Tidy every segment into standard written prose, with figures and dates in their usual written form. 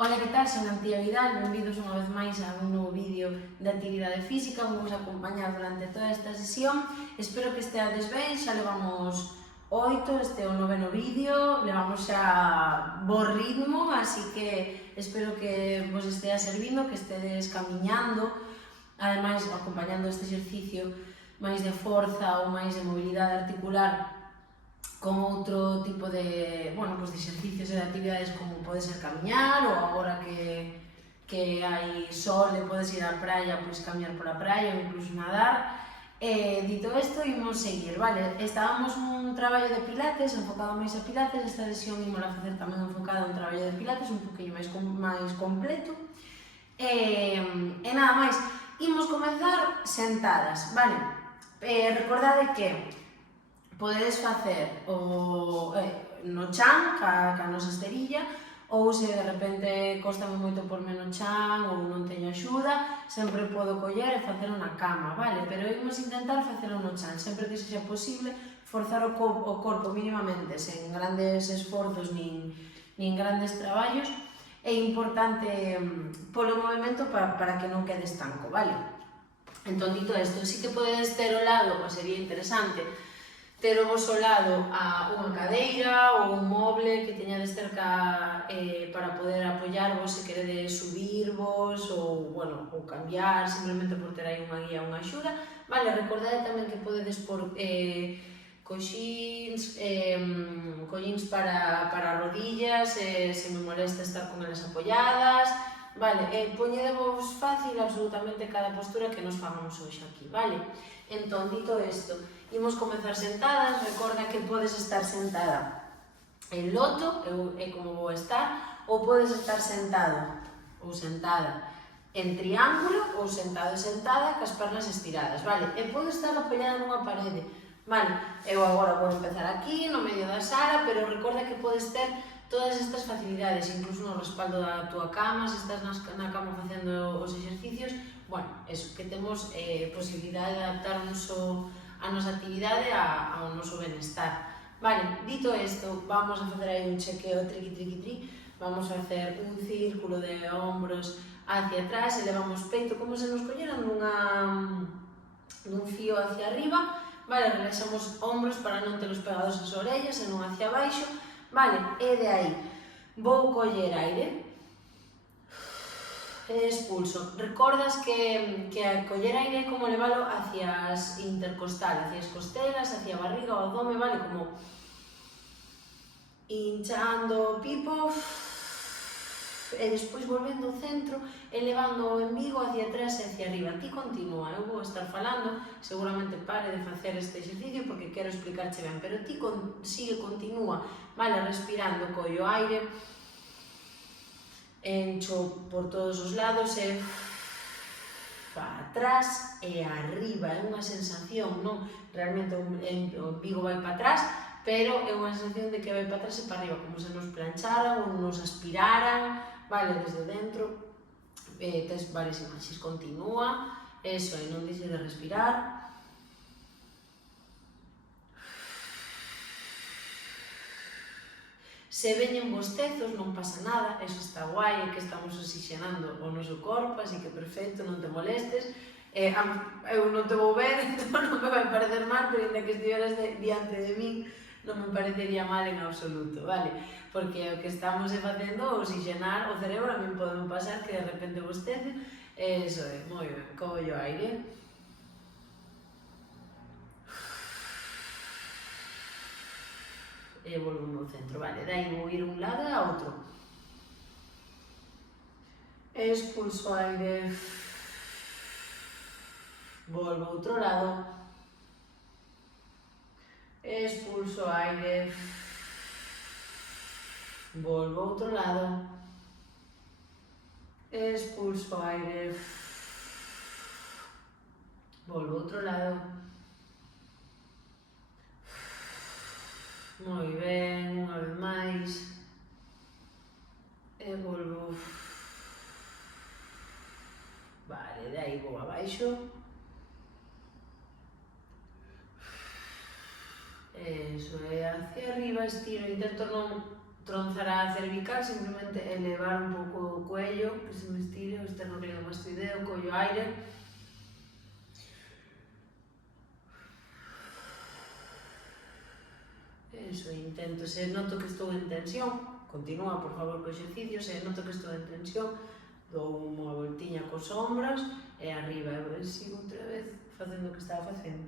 Ola, que tal? Son Antía Vidal, benvidos unha vez máis a un novo vídeo de actividade física. Vamos a acompañar durante toda esta sesión. Espero que esteades ben, xa levamos 8, este é o noveno vídeo, levamos xa bo ritmo, así que espero que vos estea servindo, que estedes camiñando, ademais acompañando este exercicio máis de forza ou máis de mobilidade articular con outro tipo de, de exercicios e de actividades como pode ser camiñar ou agora que hai sol e podes ir á praia, pois camiñar pola praia ou incluso nadar. Dito isto, imos seguir, vale? Estábamos nun traballo de pilates, enfocado máis a pilates, esta sesión imos a facer tamén enfocada a un traballo de pilates un poquinho máis completo. Nada máis, imos comenzar sentadas, vale? Recordade que podedes facer no chan, ca nosa esterilla, ou se de repente costame moito porme no chan ou non teño axuda, sempre podo coller e facelo na cama, vale? Pero imos intentar facelo no chan, sempre que sexa posible, forzar o corpo mínimamente, sen grandes esforzos nin grandes traballos. É importante polo movimento para que non quede estanco, vale? Entón, dito isto, sí que podedes ter ao lado, sería interesante, ter o vosso lado a unha cadeira ou un moble que teñades cerca para poder apoiarvos se queredes subirvos ou cambiar, simplemente por ter aí unha guía, unha axuda. Vale, recordade tamén que podedes por collíns para rodillas, se me molesta estar con elas apoiadas. Vale, poñedevos fácil absolutamente cada postura que nos fagamos hoxe aquí, vale? Entón, dito isto, imos comezar sentadas. Recorda que podes estar sentada en loto, é como vou estar, ou podes estar sentado ou sentada en triángulo ou sentado e sentada cas pernas estiradas, vale? E podo estar apoiada nunha parede, vale? Eu agora vou empezar aquí, no medio da sala, pero recorda que podes ter todas estas facilidades, incluso no respaldo da túa cama, se estás na cama facendo os exercicios, eso, que temos posibilidade de adaptarnos a nosa actividade ao noso benestar. Vale, dito isto, vamos a facer aí un chequeo triqui, vamos a facer un círculo de hombros hacia atrás, elevamos peito como se nos colleran dun fío hacia arriba, vale, relaxamos hombros para non telos pegados ás orellas e non hacia baixo, vale, e de aí vou coller aire e expulso. Recordas que a coller aire é como levalo hacia as intercostal, hacia as costelas, hacia a barriga, o abdome, vale, como hinchando o pipo e despois volvendo ao centro e levando o embigo hacia atrás e hacia arriba. Ti continúa, eu vou estar falando, seguramente pare de facer este exercicio porque quero explicarche ben, pero ti sigue, continúa, vale, respirando, collo aire, encho por todos os lados e para atrás e arriba, é unha sensación, non? Realmente o embigo vai para atrás, pero é unha sensación de que vai para atrás e para arriba, como se nos plancharan ou nos aspiraran, vale, desde dentro. Tes varias imaxes, continúa, eso, e non deixes de respirar. Se veñen bostezos non pasa nada, eso está guai, é que estamos oxigenando o noso corpo, así que perfecto, non te molestes. Eu non te vou ver, entón non me vai parecer mal, pero ainda que estiveras diante de min, non me parecería mal en absoluto, vale? Porque o que estamos facendo oxigenar o cerebro, a mí pode pasar que de repente bostece, eso é, moi ben, collo aire. E volvo ao centro, vale, daí vou ir un lado e a outro. Expulso aire, volvo ao outro lado, expulso aire, volvo ao outro lado, expulso aire, volvo ao outro lado. Moi ben, unha vez máis, e volvo, vale, de aí vou abaixo, eso é, hacia arriba, estiro, intento non tronzar a cervical, simplemente elevar un pouco o cuello, que se me estire o esternocleidomastoideo, collo aire. Eso, intento, se noto que estou en tensión, continúa por favor co exercicio, se noto que estou en tensión, dou unha voltiña cos ombros e arriba, e sigo outra vez facendo o que estaba facendo.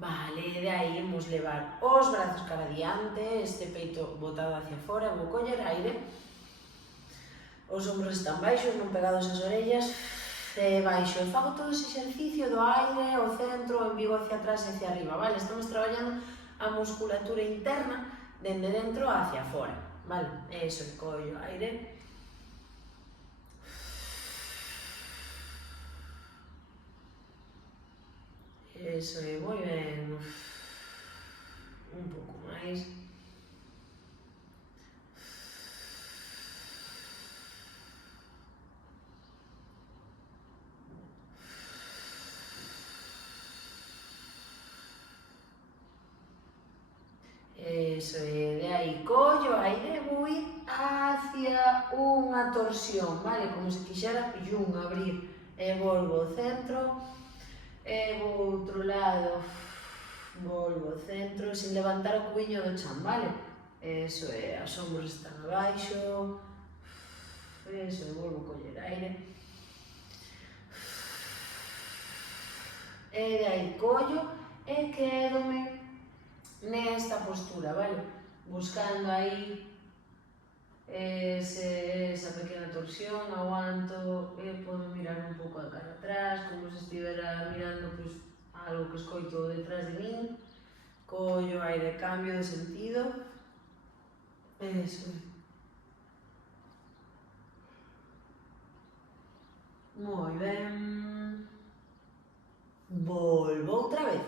Vale, de aí imos levar os brazos cara adiante, este peito botado hacia fora, vou coller aire, os ombros están baixos, non pegados ás orellas, e baixo, e fago todo ese exercicio do aire, ao centro, o embigo hacia atrás e hacia arriba, vale? Estamos traballando a musculatura interna dende dentro hacia fora, vale? Eso, collo aire. Eso é, moi ben. Un pouco máis. Eso é, de aí collo aire, vou ir hacia unha torsión, vale? Como se quixera abrir, e volvo ao centro, e vou ao outro lado, volvo ao centro, sin levantar o cubiño do chan, vale? Eso é, as ombros están abaixo, eso é, volvo a coller aire. E de aí collo e quédome nesta postura, vale? Buscando aí esa pequena torsión, aguanto e podo mirar un pouco a cara atrás, como se estivera mirando pues, algo que escoito detrás de min. Collo aire, cambio de sentido. Eso. Moi ben. Volvo outra vez.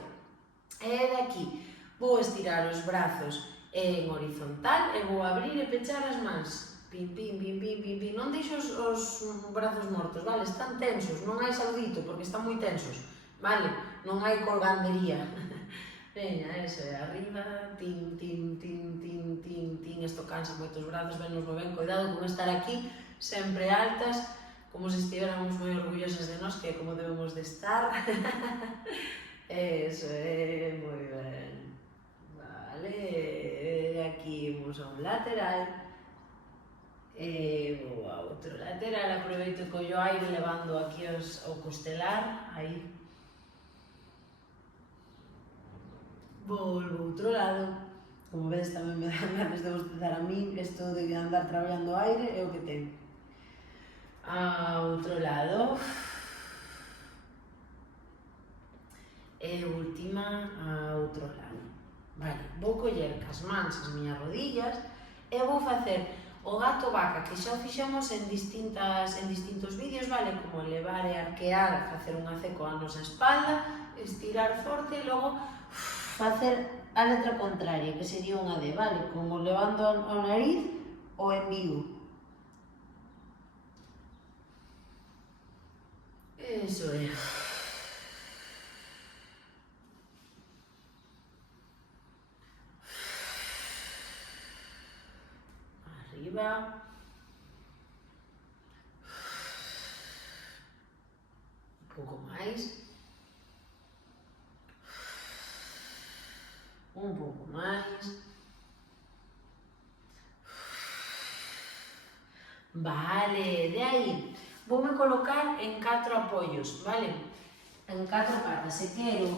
E de aquí vou estirar os brazos en horizontal e vou abrir e pechar as mans. Pim, pim, pim, pim, pim, pim. Non deixo os brazos mortos, vale? Están tensos, non hai saludito porque están moi tensos, vale? Non hai colgandería. Veña, eso é, arriba, tin, tin, tin, tin, tin, tin. Isto cansa moitos brazos, vennos moi ben. Cuidado con estar aquí, sempre altas, como se estiveramos moi orgullosas de nós, que é como debemos de estar. Eso é, moi ben. Vale, de aquí imos a un lateral. E vou a outro lateral, aproveito que collo aire levando aquí ao costelar, aí. Volvo ao outro lado. Como vedes tamén me dan ganas de bostezar a min, isto de andar traballando aire é o que ten. A outro lado. E última, a outro lado. Vale, vou coller cas mans as miñas rodillas e vou facer o gato vaca, que xa o fixemos en distintos vídeos, vale? Como levar e arquear, facer un C coa nosa espalda, estirar forte e logo facer a letra contraria, que sería unha D, vale? Como levando o nariz o embigo. Eso é. Arriba. Un pouco máis. Un pouco máis. Vale, de aí voume colocar en 4 apoios, vale? En 4 patas. Se quero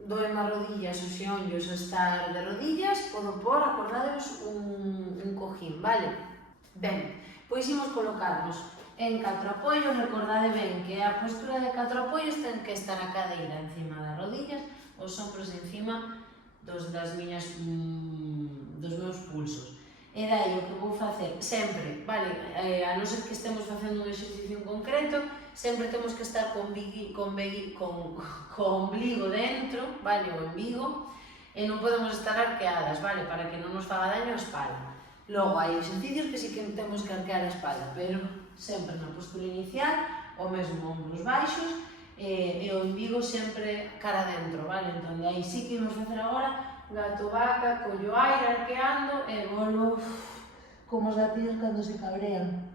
doen as rodillas, os xeonllos a estar de rodillas, podo pôr, acordadevos, un cojín, vale? Ben, pois imos colocarnos en 4 apoios, recordade ben que a postura de 4 apoios ten que estar a cadeira encima das rodillas, os ombros encima dos meus pulsos. E dai o que vou facer sempre, vale, a non ser que estemos facendo un exercicio en concreto, sempre temos que estar co ombligo dentro, vale, o embigo, e non podemos estar arqueadas, vale, para que non nos faga daño a espalda. Logo, hai exercicios que sí que temos que arquear a espalda, pero sempre na postura inicial, o mesmo ombros baixos, e o embigo sempre cara adentro, vale? Entón, aí sí que imos facer agora gato vaca, collo aire arqueando e volvo como os gatillos cando se cabrean.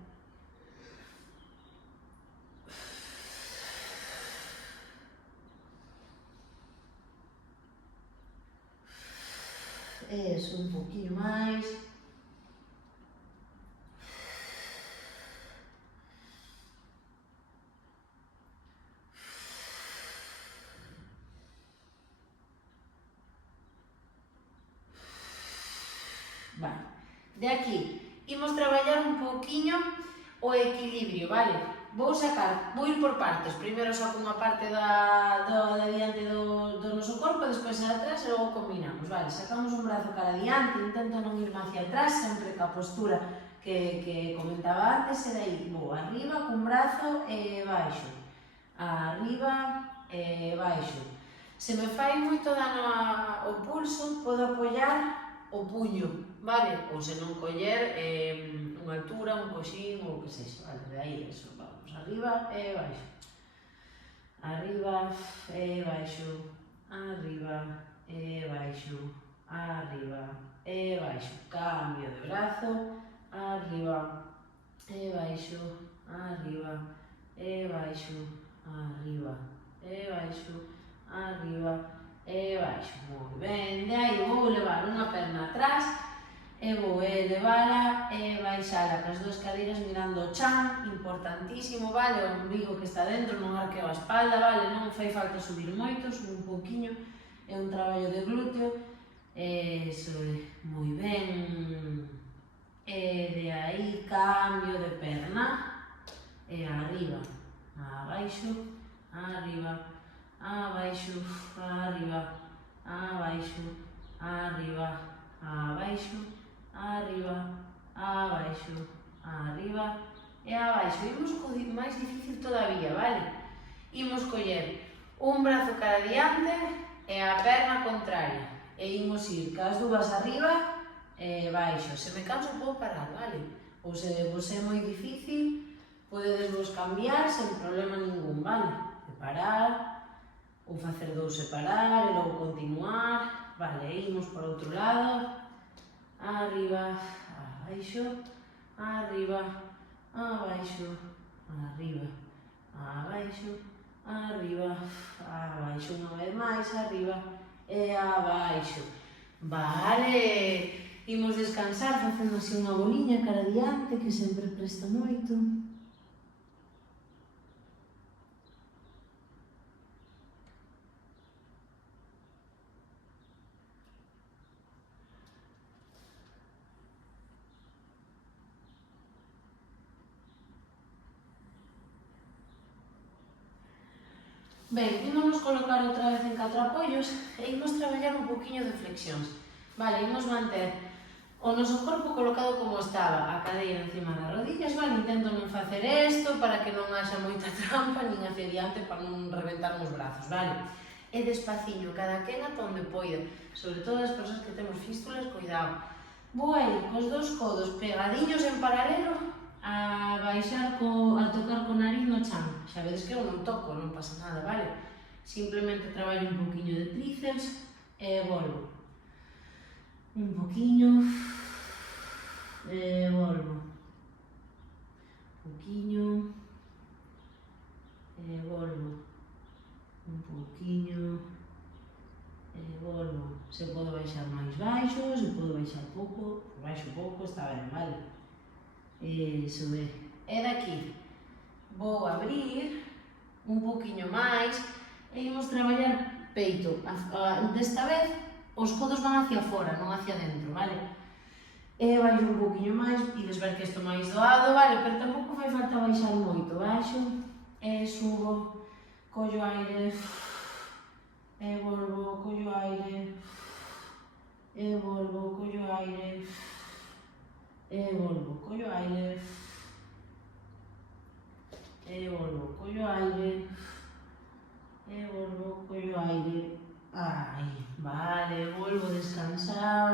Eso, un poquinho máis. Vale. De aquí, imos traballar un poquinho o equilibrio, vale? Vou ir por partes. Primeiro saco unha parte de diante do noso corpo, despois a atrás e logo combinamos, vale? Sacamos un brazo cara diante, intento non irme hacia atrás, sempre ca postura que comentaba antes, e daí vou arriba cun brazo e baixo. Arriba e baixo. Se me fai moito dano ao pulso, podo apoiar o puño, vale? Ou se non coller unha altura, un coxín ou o que sexa, vale? De aí, eso, vamos, arriba e baixo. Arriba e baixo, arriba e baixo, arriba e baixo. Cambio de brazo, arriba e baixo, arriba e baixo, arriba e baixo, arriba e baixo. Moi ben, de aí vou levar unha perna atrás e vou elevala e baixala cas dúas cadeiras mirando o chan, importantísimo, vale? O ombligo que está dentro, non arqueo a espalda, vale? Non fai falta subir moito, subo un poquinho, é un traballo de glúteo, eso é, moi ben. E de aí cambio de perna, e arriba, abaixo, arriba, abaixo, arriba, abaixo, arriba, abaixo, arriba, abaixo, arriba e abaixo. Imos co máis difícil todavía, vale? Imos coller un brazo cara diante e a perna contraria. E imos ir cas dúas arriba e baixo. Se me canso podo parar, vale? Ou se vos é moi difícil, podedes vos cambiar sen problema ningún, vale? E parar, ou facer dous e parar, e logo continuar. Vale, imos por outro lado. Arriba, abaixo, arriba, abaixo, arriba, abaixo, arriba, abaixo, unha vez máis, arriba e abaixo. Vale, imos descansar facendo así unha boliña cara diante, que sempre presta moito. Ben, ímonos colocar outra vez en 4 apoios e imos traballar un poquinho de flexións. Vale, imos manter o noso corpo colocado como estaba, a cadeira encima das rodillas, vale? Intento non facer isto para que non haxa moita trampa, nin hacia diante para non reventar os brazos, vale? E despaciño, cada quen ata onde poida, sobre todo as persoas que temos fístulas, cuidado. Vou a ir cos dos codos pegadiños en paralelo, a baixar, a tocar co nariz no chan. Xa vedes que eu non toco, non pasa nada, vale? Simplemente traballo un poquinho de tríceps e volvo. Un poquinho e volvo. Un poquinho e volvo. Un poquinho e volvo. Se podo baixar máis baixo, se podo baixar pouco, baixo pouco, está ben, vale? Iso é. E daqui vou abrir un poquinho máis e imos traballar peito. Desta vez os codos van hacia fora, non hacia dentro, vale? E baixo un poquinho máis, ides ver que isto máis doado, vale? Pero tampouco fai falta baixar moito, baixo e subo, collo aire e volvo, collo aire e volvo, collo aire e volvo, collo aire e volvo, collo aire e volvo, collo aire. Ai, vale, volvo a descansar.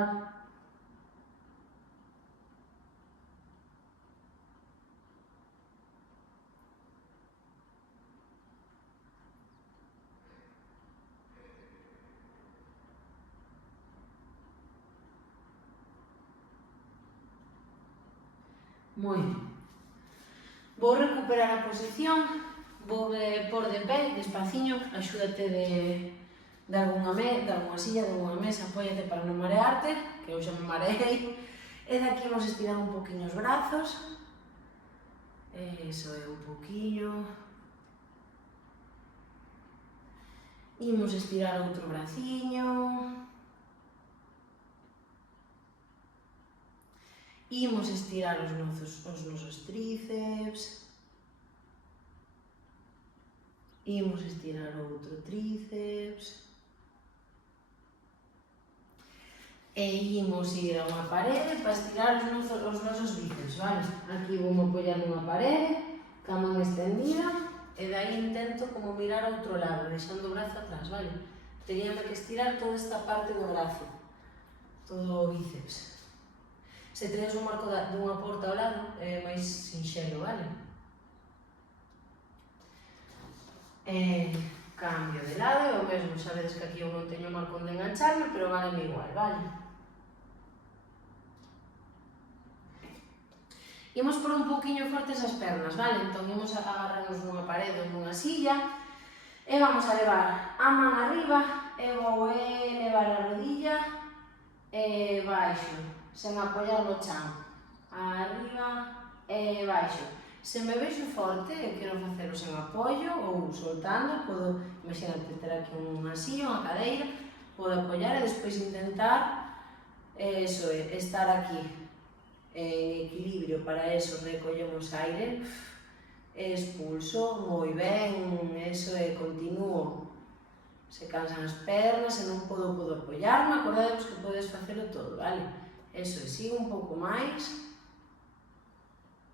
Moi ben. Vou recuperar a posición, vou pôr de pé, despaciño, axúdate de algunha silla, de algunha mesa, apóiate para non marearte, que eu xa me mareei. E daqui vamos estirar un poquinho os brazos. Eso é un poquinho. Imos estirar outro braciño. Imos estirar os nosos tríceps. Imos estirar outro tríceps. E imos ir a unha parede para estirar os nosos bíceps, vale? Aquí vou apoiar nunha parede, ca man extendida, e dai intento como mirar a outro lado, deixando o brazo atrás, vale? Teríame que estirar toda esta parte do brazo, todo o bíceps. Se tenes un marco dunha porta ao lado, é máis sinxelo, vale? Cambio de lado, é o mesmo, sabedes que aquí eu non teño marco onde engancharme, pero váleme igual, vale? Imos por un pouquiño fortes as pernas, vale? Entón imos a agarrarnos nunha parede ou nunha silla e vamos a levar a man arriba e vou elevar a rodilla e baixo, sen apoiar no chan. Arriba e baixo. Se me vexo forte e quero facelo sen apoio ou soltando, podo, imagínate, ter aquí unha silla, unha cadeira, podo apoiar e despois intentar estar aquí en equilibrio. Para eso recollemos aire, expulso, moi ben, eso é, continuo. Se cansan as pernas, se non podo apoiarme, acordadevos que podes facelo todo, vale? Eso é, sigo un pouco máis.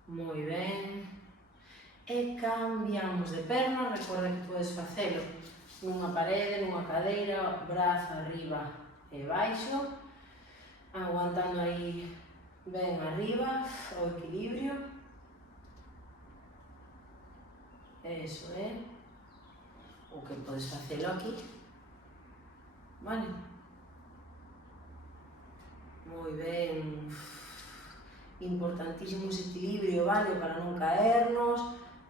Moi ben. E cambiamos de perna, recorda que podes facelo nunha parede, nunha cadeira, brazo arriba e baixo, aguantando aí ben arriba, o equilibrio. Eso é. O que podes facelo aquí, vale? Moi ben. Importantísimo ese equilibrio, vale? Para non caernos,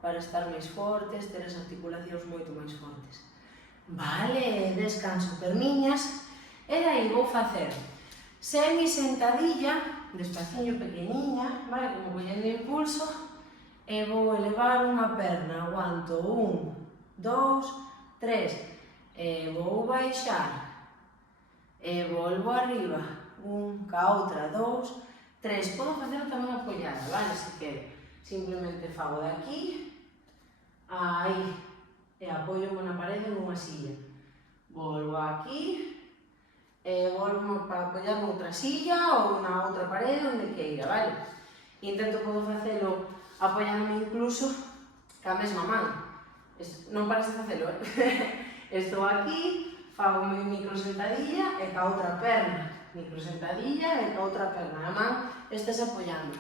para estar máis fortes, ter as articulacións moito máis fortes. Vale, descanso perniñas. E aí vou facer semi-sentadilla, despaciño, pequeniña, vale? Como collendo impulso, e vou elevar unha perna, aguanto 1, 2, 3, e vou baixar, e volvo arriba, ca outra, 2, 3, podo facelo tamén apoiada, vale? Se quero, simplemente fago de aquí, aí, e apoio na parede nunha silla. Volvo aquí, e volvo para apoiar noutra silla ou na outra parede, onde queira, vale? Intento podo facelo apoiándome incluso ca mesma man. Non paras de facelo, Estou aquí, fago mi micro sentadilla e ca outra perna. Micro sentadilla e ca outra perna, a man estés apoiando.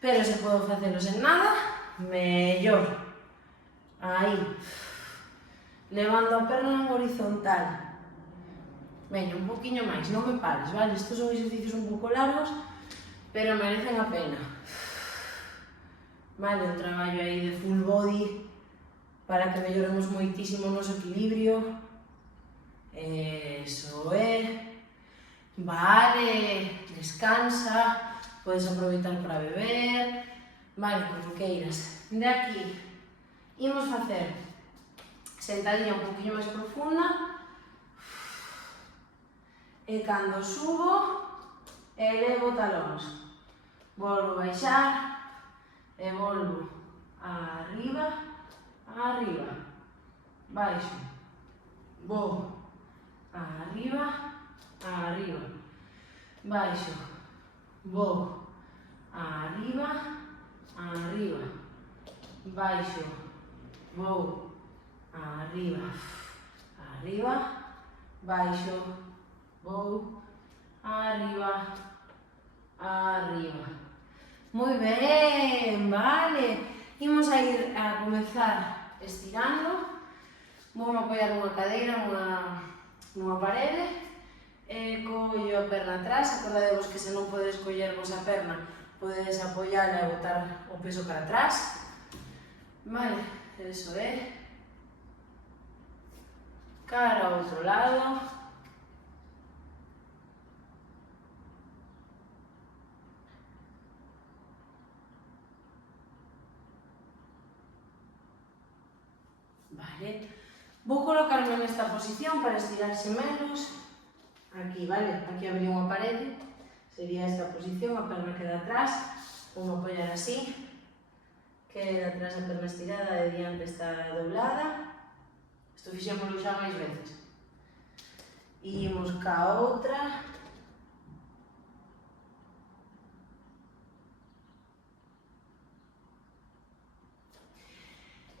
Pero se podo facelo sen nada, mellor. Aí. Levando a perna en horizontal. Veña, un poquinho máis, non me pares, vale? Estos son exercicios un pouco largos, pero merecen a pena. Vale, un traballo aí de full body para que melloremos moitísimo o noso equilibrio. Eso é. Vale, descansa, podes aproveitar para beber, vale, como queiras. De aquí, imos facer sentadilla un poquinho máis profunda, e cando subo, elevo talóns, volvo a baixar, e volvo arriba, arriba, baixo, vou arriba, arriba, baixo, vou, arriba, arriba, baixo, vou, arriba, arriba, baixo, vou, arriba, arriba. Moi ben, vale. Imos a ir a comezar estirando. Vou apoiar nunha cadeira, nunha parede. Collo a perna atrás, acordadevos que se non podedes collervos a perna, podes apoiar e botar o peso para atrás. Vale, eso é. Cara ao outro lado. Vale. Vou colocarme nesta posición para estirarse menos. Aquí, vale? Aquí abrí unha parede. Sería esta posición, a perna queda atrás. Vou apoiar así. Queda atrás a perna estirada, de diante está doblada. Isto fixémoslo xa máis veces. E imos ca outra.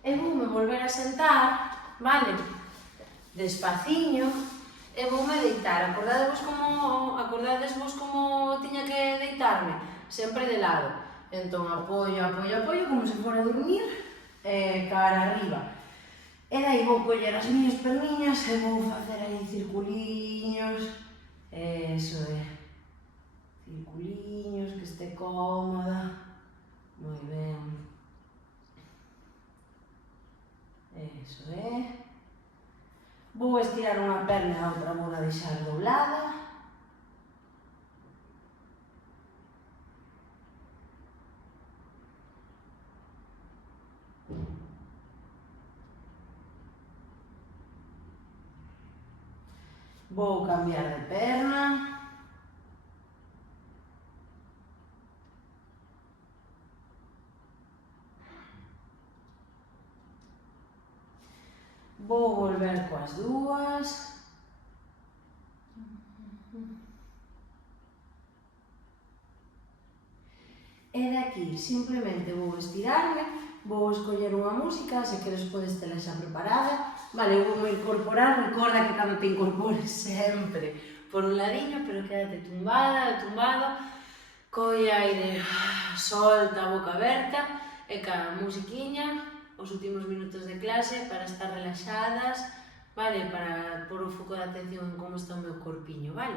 E voume volver a sentar, vale? Despaciño. E voume deitar. Acordadesvos como tiña que deitarme? Sempre de lado. Entón, apoio, como se fora a dormir, cara arriba. E daí vou coller as miñas perniñas e vou facer aí circuliños. Eso é. Circuliños, que este cómoda. Moi ben. Eso é. Vou estirar unha perna e a outra vou a deixar doblada. Vou cambiar de perna. Vou volver coas dúas. E daqui simplemente vou estirarme, vou escoller unha música, se queres podes tela xa preparada. Vale, eu vou incorporar, recorda que cando te incorpores sempre por un ladiño, pero quédate tumbada, tumbado, colle aire, solta a boca aberta e ca musiquiña, os últimos minutos de clase para estar relaxadas, vale, para pôr o foco de atención en como está o meu corpiño, vale?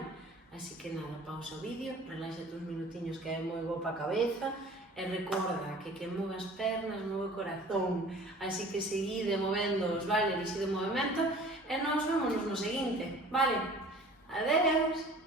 Así que nada, pausa o vídeo, relaxa tus minutiños que é moi bo pa cabeza e recorda que move as pernas, move o corazón, así que seguide movéndoos, vale, elixido o movimento e nos vemos no seguinte, vale? Adeus!